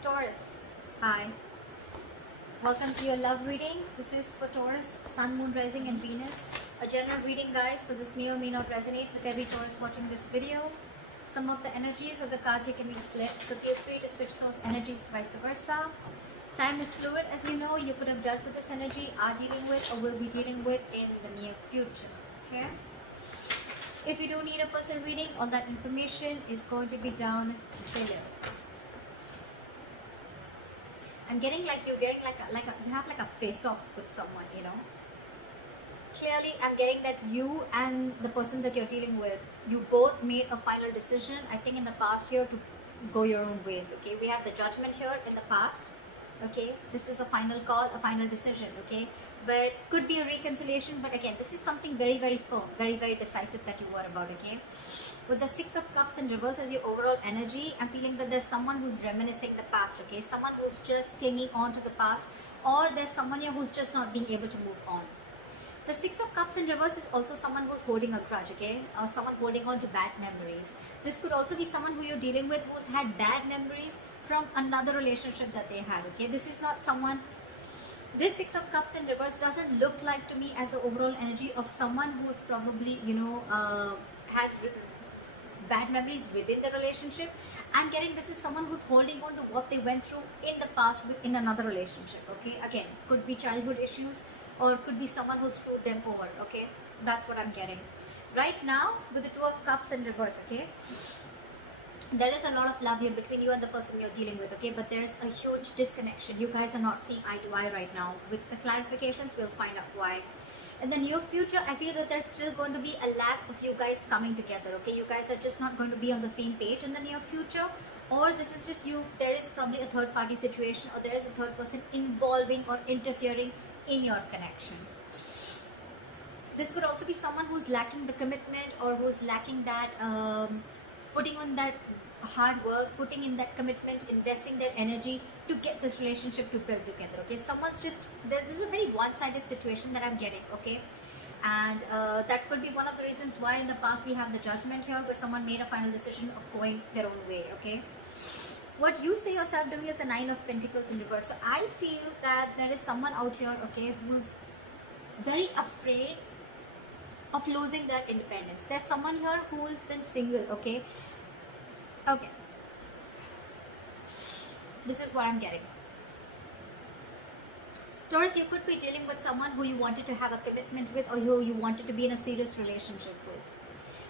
Taurus, hi. Welcome to your love reading. This is for Taurus, Sun, Moon, Rising and Venus. A general reading, guys, so this may or may not resonate with every Taurus watching this video. Some of the energies of the cards here can be flipped, so feel free to switch those energies vice versa. Time is fluid, as you know. You could have dealt with this energy, are dealing with, or will be dealing with in the near future. Okay? If you do need a personal reading, all that information is going to be down below. I'm getting like you're getting you have like a face-off with someone, you know. Clearly, I'm getting that you and the person that you're dealing with, you both made a final decision, I think in the past year, to go your own ways, okay? We have the judgment here in the past, okay? This is a final call, a final decision, okay? But could be a reconciliation, but again, this is something very, very firm, very, very decisive that you were about, okay? With the Six of Cups in reverse as your overall energy, I'm feeling that there's someone who's reminiscing the past, okay? Someone who's just clinging on to the past, or there's someone here who's just not being able to move on. The Six of Cups in reverse is also someone who's holding a grudge, okay? Or someone holding on to bad memories. This could also be someone who you're dealing with who's had bad memories from another relationship that they had, okay? This is not someone... This Six of Cups in reverse doesn't look like to me as the overall energy of someone who's probably, you know, has bad memories within the relationship. I'm getting this is someone who's holding on to what they went through in the past in another relationship, okay? Again, could be childhood issues, or could be someone who screwed them over, okay? That's what I'm getting. Right now, with the Two of Cups in reverse, okay? There is a lot of love here between you and the person you're dealing with, okay? But there's a huge disconnection. You guys are not seeing eye to eye right now. With the clarifications, we'll find out why. In the near future, I feel that there's still going to be a lack of you guys coming together, okay? You guys are just not going to be on the same page in the near future. Or this is just you, there is probably a third party situation, or there is a third person involving or interfering in your connection. This could also be someone who's lacking the commitment, or who's lacking that putting on that hard work, putting in that commitment, investing their energy to get this relationship to build together, okay? Someone's just, this is a very one-sided situation that I'm getting, okay? And that could be one of the reasons why in the past we have the judgment here, where someone made a final decision of going their own way, okay? What you say yourself doing is the Nine of Pentacles in reverse. So I feel that there is someone out here, okay, who's very afraid of losing their independence. There's someone here who has been single, okay? Okay. This is what I'm getting. Taurus, you could be dealing with someone who you wanted to have a commitment with, or who you wanted to be in a serious relationship with.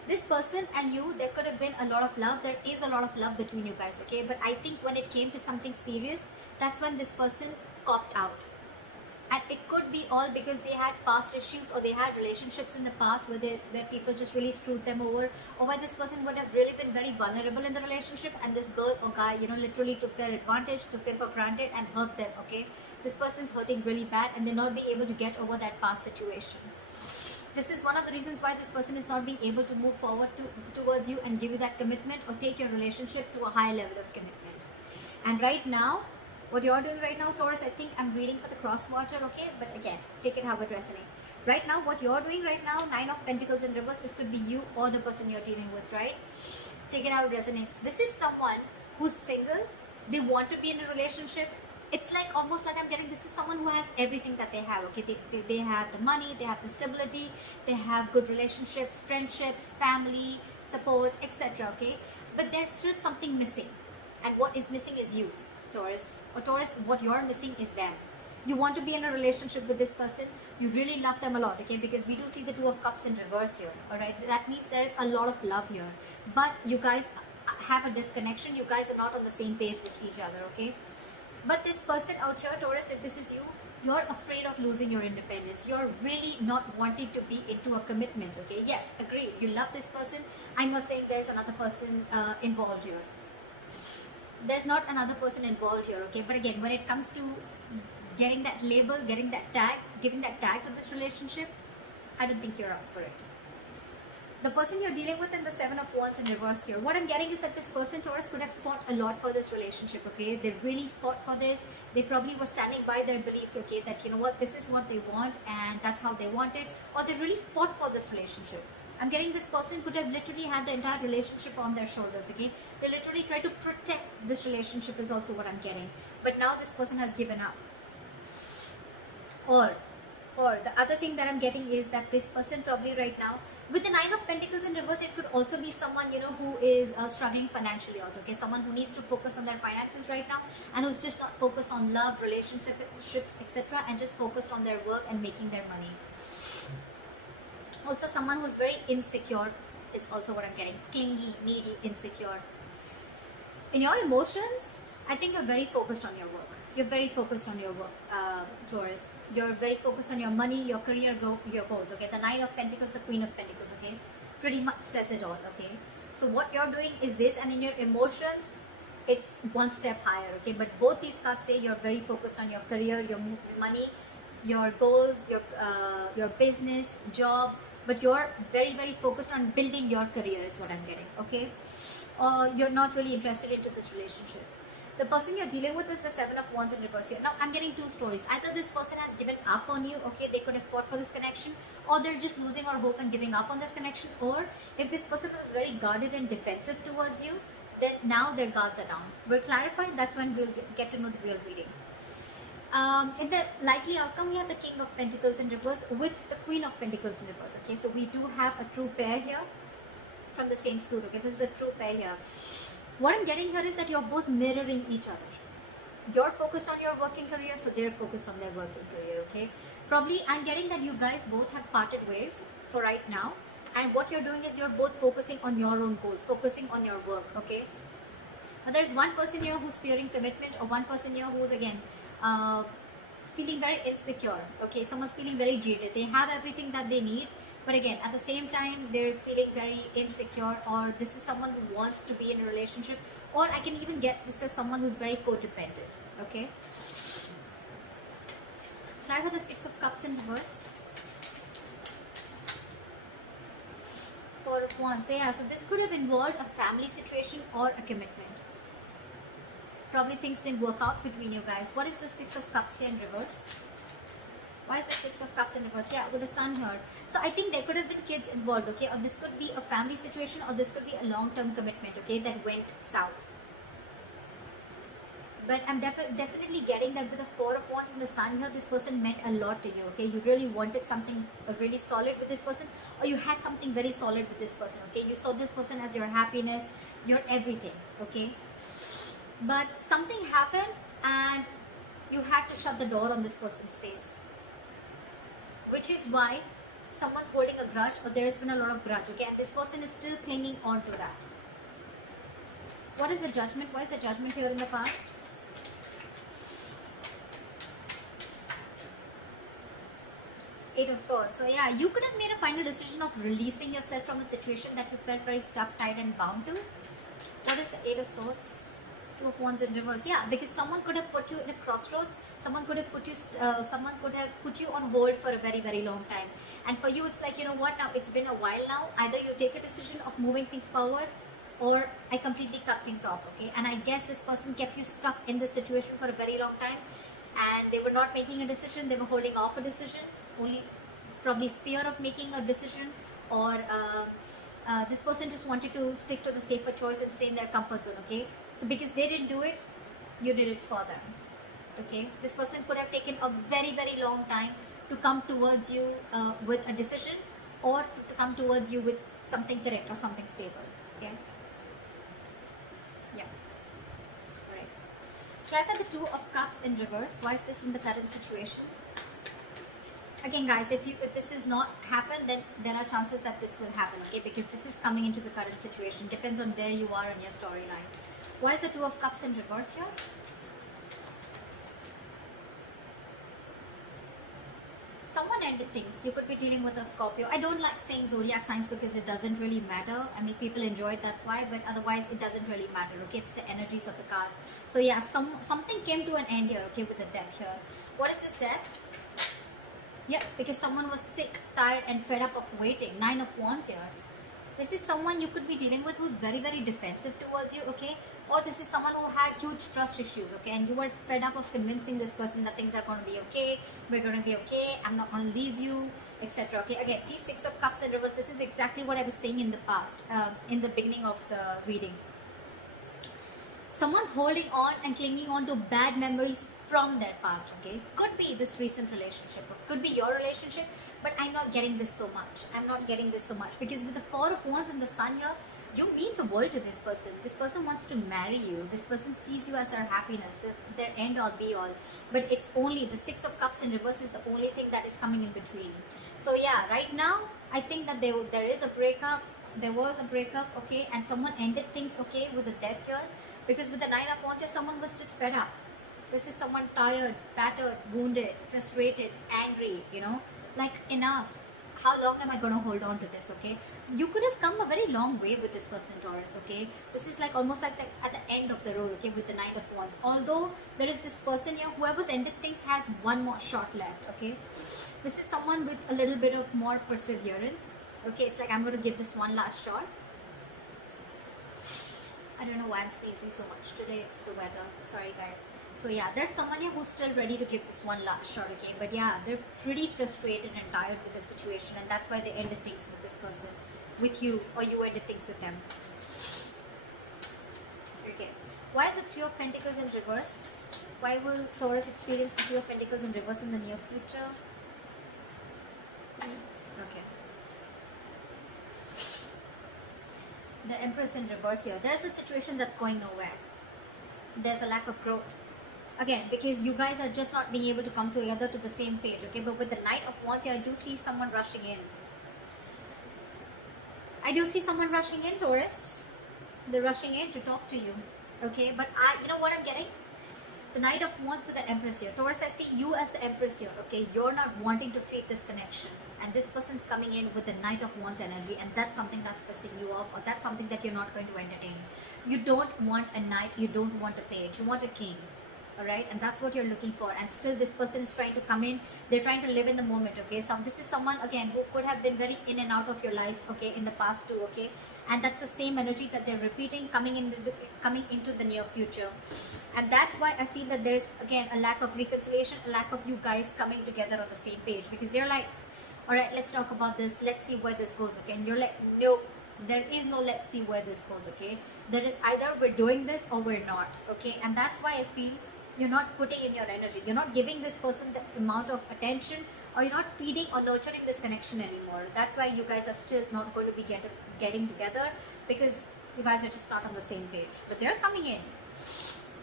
This person and you, there could have been a lot of love. There is a lot of love between you guys, okay? But I think when it came to something serious, that's when this person copped out. And it could be all because they had past issues, or they had relationships in the past where people just really screwed them over, or where this person would have really been very vulnerable in the relationship, and this girl or guy, you know, literally took their advantage, took them for granted and hurt them, okay? This person's hurting really bad, and they're not being able to get over that past situation. This is one of the reasons why this person is not being able to move forward towards you and give you that commitment, or take your relationship to a higher level of commitment. And right now, what you're doing right now, Taurus, I think I'm reading for the cross watcher, okay? But again, take it how it resonates. Right now, what you're doing right now, Nine of Pentacles in reverse, this could be you or the person you're dealing with, right? Take it how it resonates. This is someone who's single. They want to be in a relationship. It's like almost like I'm getting, this is someone who has everything that they have, okay? They have the money, they have the stability, they have good relationships, friendships, family, support, etc., okay? But there's still something missing. And what is missing is you, Taurus. Or Taurus, what you're missing is them. You want to be in a relationship with this person. You really love them a lot, okay? Because we do see the Two of Cups in reverse here, all right? That means there is a lot of love here. But you guys have a disconnection. You guys are not on the same page with each other, okay? But this person out here, Taurus, if this is you, you're afraid of losing your independence. You're really not wanting to be into a commitment, okay? Yes, agreed. You love this person. I'm not saying there's another person involved here. There's not another person involved here, okay? But again, when it comes to getting that label, getting that tag, giving that tag to this relationship, I don't think you're up for it. The person you're dealing with in the Seven of Wands in reverse here, what I'm getting is that this person, Taurus, could have fought a lot for this relationship, okay? They really fought for this. They probably were standing by their beliefs, okay? That, you know what, this is what they want and that's how they want it. Or they really fought for this relationship. I'm getting this person could have literally had the entire relationship on their shoulders, okay? They literally try to protect this relationship is also what I'm getting. But now this person has given up. Or the other thing that I'm getting is that this person probably right now, with the Nine of Pentacles in reverse, it could also be someone, you know, who is struggling financially also, okay? Someone who needs to focus on their finances right now and who's just not focused on love, relationships, etc. and just focused on their work and making their money. Also someone who's very insecure is also what I'm getting. Clingy, needy, insecure. In your emotions, I think you're very focused on your work. You're very focused on your work, Taurus. You're very focused on your money, your career, your goals, okay? The Nine of Pentacles, the Queen of Pentacles, okay? Pretty much says it all, okay? So what you're doing is this, and in your emotions, it's one step higher, okay? But both these cards say you're very focused on your career, your money, your goals, your business, job, but you're very, very focused on building your career is what I'm getting, okay? Or you're not really interested into this relationship. The person you're dealing with is the Seven of Wands in reverse here. Now, I'm getting two stories. Either this person has given up on you, okay, they could have fought for this connection, or they're just losing all hope and giving up on this connection, or if this person was very guarded and defensive towards you, then now their guards are down. We're clarified, that's when we'll get to know the real reading. In the likely outcome, we have the King of Pentacles in reverse with the Queen of Pentacles in reverse, okay, so we do have a true pair here from the same suit, okay, this is a true pair here. What I'm getting here is that you're both mirroring each other. You're focused on your working career, so they're focused on their working career, okay? Probably, I'm getting that you guys both have parted ways for right now. And what you're doing is you're both focusing on your own goals, focusing on your work, okay? Now, there's one person here who's fearing commitment, or one person here who's, again, feeling very insecure, okay? Someone's feeling very jaded. They have everything that they need, but again, at the same time, they're feeling very insecure, or this is someone who wants to be in a relationship, or I can even get this as someone who's very codependent, okay? Try for the Six of Cups in reverse. Four of Wands. So yeah, so this could have involved a family situation or a commitment. Probably things didn't work out between you guys. What is the Six of Cups here in reverse? Why is the Six of Cups in reverse? Yeah, with the Sun here. So I think there could have been kids involved, okay? Or this could be a family situation, or this could be a long-term commitment, okay, that went south. But I'm definitely getting that with the Four of Wands and the Sun here, this person meant a lot to you, okay? You really wanted something really solid with this person, or you had something very solid with this person, okay? You saw this person as your happiness, your everything, okay? But something happened and you had to shut the door on this person's face. Which is why someone's holding a grudge, or there has been a lot of grudge, okay? And this person is still clinging on to that. What is the Judgment? Why is the Judgment here in the past? Eight of Swords. So yeah, you could have made a final decision of releasing yourself from a situation that you felt very stuck, tied and bound to. What is the Eight of Swords? Two of Wands in reverse. Yeah, because someone could have put you in a crossroads. Someone could have put you on hold for a very, very long time. And for you, it's like, you know what, now it's been a while now. Either you take a decision of moving things forward, or I completely cut things off, okay? And I guess this person kept you stuck in this situation for a very long time, and they were not making a decision. They were holding off a decision, only probably fear of making a decision, or this person just wanted to stick to the safer choice and stay in their comfort zone, okay? So because they didn't do it, you did it for them, okay? This person could have taken a very, very long time to come towards you with a decision, or to come towards you with something correct or something stable, okay? Yeah. All right. Try for the Two of Cups in reverse. Why is this in the current situation? Again, guys, if this is not happened, then there are chances that this will happen, okay? Because this is coming into the current situation. Depends on where you are in your storyline. Why is the Two of Cups in reverse here? Someone ended things. You could be dealing with a Scorpio. I don't like saying zodiac signs because it doesn't really matter. I mean, people enjoy it, that's why. But otherwise, it doesn't really matter, okay? It's the energies of the cards. So yeah, something came to an end here, okay, with the Death here. What is this Death? Yeah, because someone was sick, tired and fed up of waiting. Nine of Wands here. This is someone you could be dealing with who's very, very defensive towards you, okay? Or this is someone who had huge trust issues, okay? And you were fed up of convincing this person that things are going to be okay, we're going to be okay, I'm not going to leave you. etc. Okay, again, see, Six of Cups in reverse. This is exactly what I was saying in the past, in the beginning of the reading. Someone's holding on and clinging on to bad memories from their past, okay? Could be this recent relationship, or could be your relationship, but I'm not getting this so much. I'm not getting this so much, because with the Four of Wands and the Sun here, you mean the world to this person. This person wants to marry you. This person sees you as their happiness, their end all be all. But it's only the Six of Cups in reverse is the only thing that is coming in between. So yeah, right now, I think that there is a breakup. There was a breakup, okay? And someone ended things, okay, with the death here. Because with the Nine of Wands, someone was just fed up. This is someone tired, battered, wounded, frustrated, angry, you know, like enough. How long am I going to hold on to this, okay? You could have come a very long way with this person, Taurus, okay? This is like almost like at the end of the road, okay, with the Knight of Wands. Although there is this person here, whoever's ended things has one more shot left, okay? This is someone with a little bit of more perseverance, okay? It's like, I'm going to give this one last shot. I don't know why I'm sneezing so much today. It's the weather. Sorry, guys. So yeah, there's someone here who's still ready to give this one last shot, okay? But yeah, they're pretty frustrated and tired with the situation, and that's why they ended things with this person, with you, or you ended things with them. Okay. Why is the Three of Pentacles in reverse? Why will Taurus experience the Three of Pentacles in reverse in the near future? Okay. The Empress in reverse here. There's a situation that's going nowhere. There's a lack of growth. Again, because you guys are just not being able to come together to the same page, okay? But with the Knight of Wands here, I do see someone rushing in. I do see someone rushing in, Taurus. They're rushing in to talk to you, okay? But you know what I'm getting? The Knight of Wands with the Empress here. Taurus, I see you as the Empress here, okay? You're not wanting to fake this connection. And this person's coming in with the Knight of Wands energy, and that's something that's pissing you off, or that's something that you're not going to entertain. You don't want a knight, you don't want a page, you want a king. Alright, and that's what you're looking for. And still this person is trying to come in. They're trying to live in the moment, okay? So this is someone, again, who could have been very in and out of your life, okay, in the past too, okay? And that's the same energy that they're repeating coming into the near future. And that's why I feel that there's, again, a lack of reconciliation, a lack of you guys coming together on the same page. Because they're like, alright, let's talk about this. Let's see where this goes, okay? And you're like, no, there is no let's see where this goes, okay? There is either we're doing this or we're not, okay? And that's why I feel you're not putting in your energy. You're not giving this person the amount of attention, or you're not feeding or nurturing this connection anymore. That's why you guys are still not going to be getting together, because you guys are just not on the same page. But they're coming in.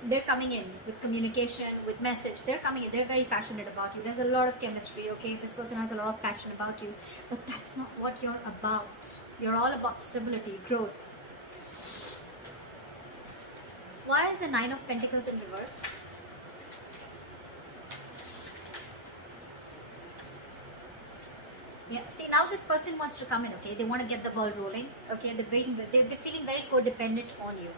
They're coming in with communication, with message. They're coming in. They're very passionate about you. There's a lot of chemistry, okay? This person has a lot of passion about you. But that's not what you're about. You're all about stability, growth. Why is the Nine of Pentacles in reverse? Yeah, see, now this person wants to come in, okay? They want to get the ball rolling, okay? They're feeling very codependent on you,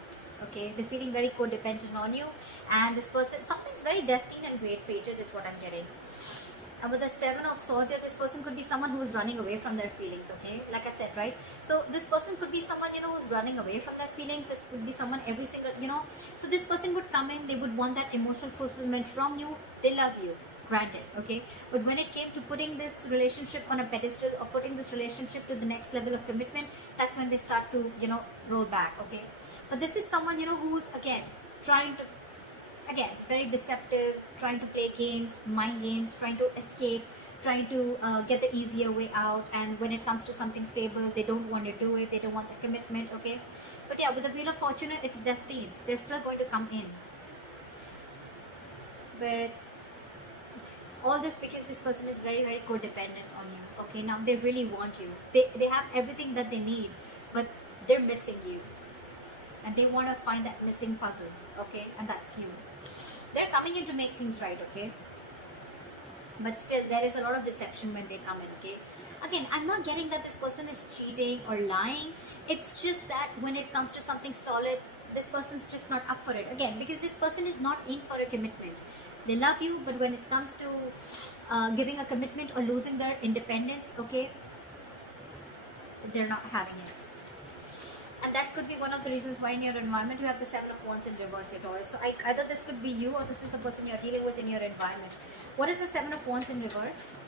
okay? They're feeling very codependent on you, and this person, something's very destined and fated is what I'm getting. And with the Seven of Swords here, this person could be someone who is running away from their feelings, okay? Like I said, right? So this person could be someone, you know, who's running away from their feelings. This could be someone every single, you know. So this person would come in, they would want that emotional fulfillment from you. They love you. Granted, okay, but when it came to putting this relationship on a pedestal, or putting this relationship to the next level of commitment, that's when they start to, you know, roll back, okay? But this is someone, you know, who's, again, trying to, again, very deceptive, trying to play games, mind games, trying to escape, trying to get the easier way out. And when it comes to something stable, they don't want to do it, they don't want the commitment, okay? But yeah, with the Wheel of Fortune, it's destined. They're still going to come in. But all this because this person is very, very codependent on you, okay? Now they really want you. They have everything that they need, but they're missing you, and they want to find that missing puzzle, okay? And that's you. They're coming in to make things right, okay? But still, there is a lot of deception when they come in, okay? Again, I'm not getting that this person is cheating or lying. It's just that when it comes to something solid, this person's just not up for it. Again, because this person is not in for a commitment. They love you, but when it comes to giving a commitment or losing their independence, okay, they're not having it. And that could be one of the reasons why in your environment you have the Seven of Wands in reverse, your Taurus. So either this could be you, or this is the person you're dealing with in your environment. What is the Seven of Wands in reverse?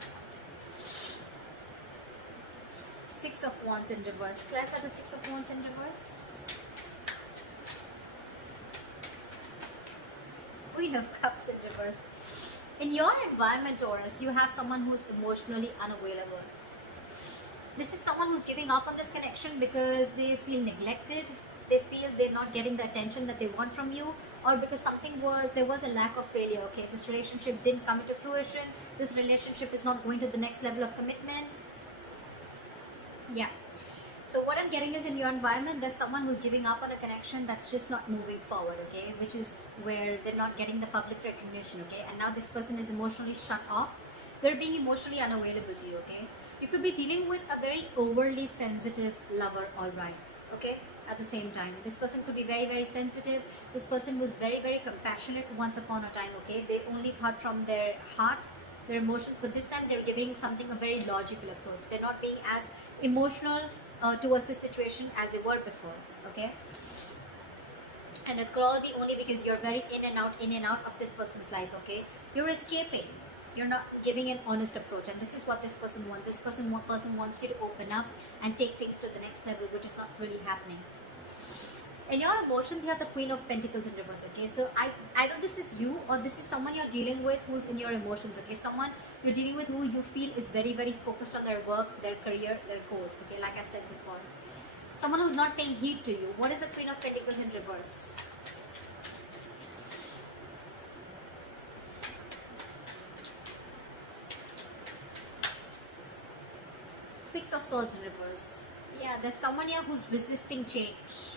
Six of Wands in reverse. Clarify the Six of Wands in reverse. Queen of Cups in reverse. In your environment, Taurus, you have someone who's emotionally unavailable. This is someone who's giving up on this connection because they feel neglected. They feel they're not getting the attention that they want from you, or because there was a lack of failure. Okay, this relationship didn't come into fruition. This relationship is not going to the next level of commitment. Yeah. So what I'm getting is, in your environment, there's someone who's giving up on a connection that's just not moving forward, okay? Which is where they're not getting the public recognition, okay? And now this person is emotionally shut off. They're being emotionally unavailable to you, okay? You could be dealing with a very overly sensitive lover, all right, okay? At the same time, this person could be very, very sensitive. This person was very, very compassionate once upon a time, okay? They only thought from their heart, their emotions, but this time they're giving something a very logical approach. They're not being as emotional towards this situation as they were before, okay? And it could all be only because you're very in and out of this person's life, okay? You're escaping. You're not giving an honest approach, and this is what this person wants. This person wants you to open up and take things to the next level, which is not really happening. In your emotions, you have the Queen of Pentacles in reverse, okay? So either this is you, or this is someone you're dealing with who's in your emotions, okay? Someone you're dealing with who you feel is very, very focused on their work, their career, their goals, okay? Like I said before. Someone who's not paying heed to you. What is the Queen of Pentacles in reverse? Six of Swords in reverse. Yeah, there's someone here who's resisting change.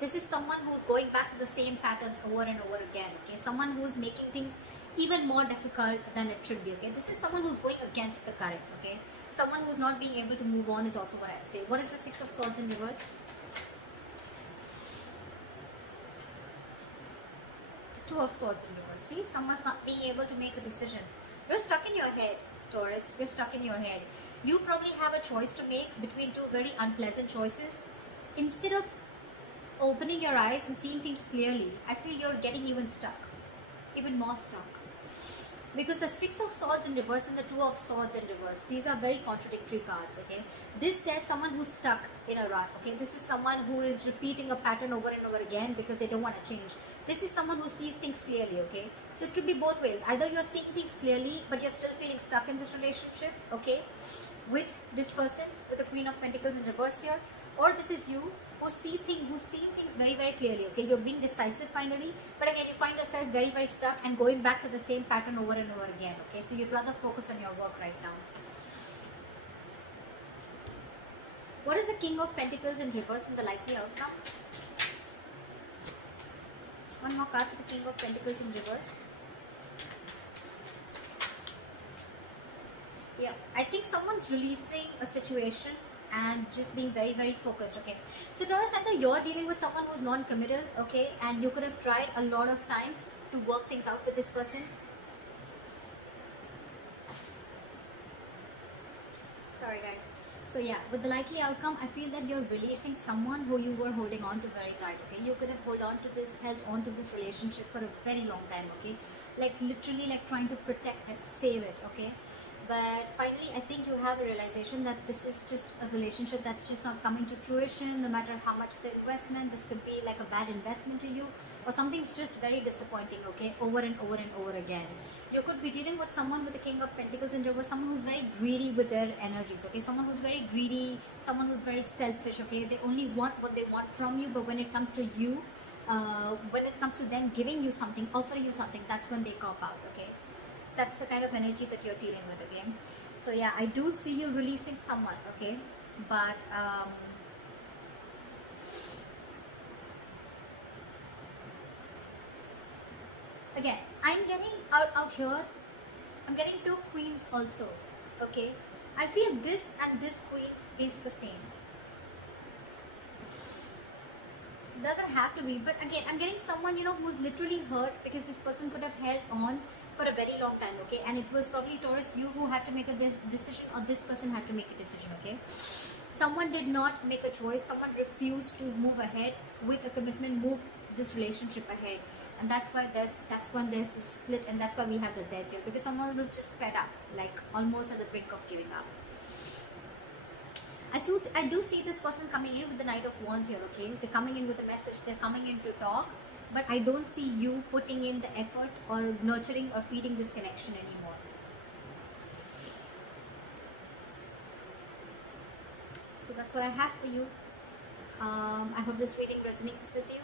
This is someone who's going back to the same patterns over and over again, okay? Someone who's making things even more difficult than it should be, okay? This is someone who's going against the current, okay? Someone who's not being able to move on is also what I'd say. What is the Six of Swords in reverse? Two of Swords in reverse. See, someone's not being able to make a decision. You're stuck in your head, Taurus. You're stuck in your head. You probably have a choice to make between two very unpleasant choices. Instead of opening your eyes and seeing things clearly, I feel you're getting even stuck, even more stuck. Because the Six of Swords in reverse and the Two of Swords in reverse, these are very contradictory cards, okay? This says someone who's stuck in a rut, okay? This is someone who is repeating a pattern over and over again because they don't want to change. This is someone who sees things clearly, okay? So it could be both ways. Either you're seeing things clearly, but you're still feeling stuck in this relationship, okay? With this person, with the Queen of Pentacles in reverse here. Or this is you, who's seeing things very, very clearly, okay? You're being decisive finally, but again, you find yourself very, very stuck and going back to the same pattern over and over again, okay? So you'd rather focus on your work right now. What is the King of Pentacles in reverse and the likely outcome? One more card for the King of Pentacles in reverse. Yeah, I think someone's releasing a situation and just being very, very focused, okay? So Taurus, either you're dealing with someone who's non-committal, okay? And you could have tried a lot of times to work things out with this person. Sorry guys. So yeah, with the likely outcome, I feel that you're releasing someone who you were holding on to very tight, okay? You could have held on to this relationship for a very long time, okay? Like literally like trying to protect it, save it, okay? But finally, I think you have a realization that this is just a relationship that's just not coming to fruition. No matter how much the investment, this could be like a bad investment to you, or something's just very disappointing, okay, over and over and over again. You could be dealing with someone with the King of Pentacles in reverse, someone who's very greedy with their energies, okay, someone who's very greedy, someone who's very selfish, okay, they only want what they want from you, but when it comes to you, when it comes to them giving you something, offering you something, that's when they cop out, okay. That's the kind of energy that you're dealing with, okay? So yeah, I do see you releasing someone, okay? But again, I'm getting out here, I'm getting two queens also, okay? I feel this and this queen is the same. Doesn't have to be, but again, I'm getting someone, you know, who's literally hurt because this person could have held on for a very long time, okay? And it was probably Taurus, you who had to make a decision, or this person had to make a decision, okay? Someone did not make a choice, someone refused to move ahead with a commitment, move this relationship ahead, and that's when there's the split, and that's why we have the death here, because someone was just fed up, like almost at the brink of giving up. I do see this person coming in with the Knight of Wands here, okay? They're coming in with a message, they're coming in to talk, but I don't see you putting in the effort or nurturing or feeding this connection anymore. So that's what I have for you. I hope this reading resonates with you.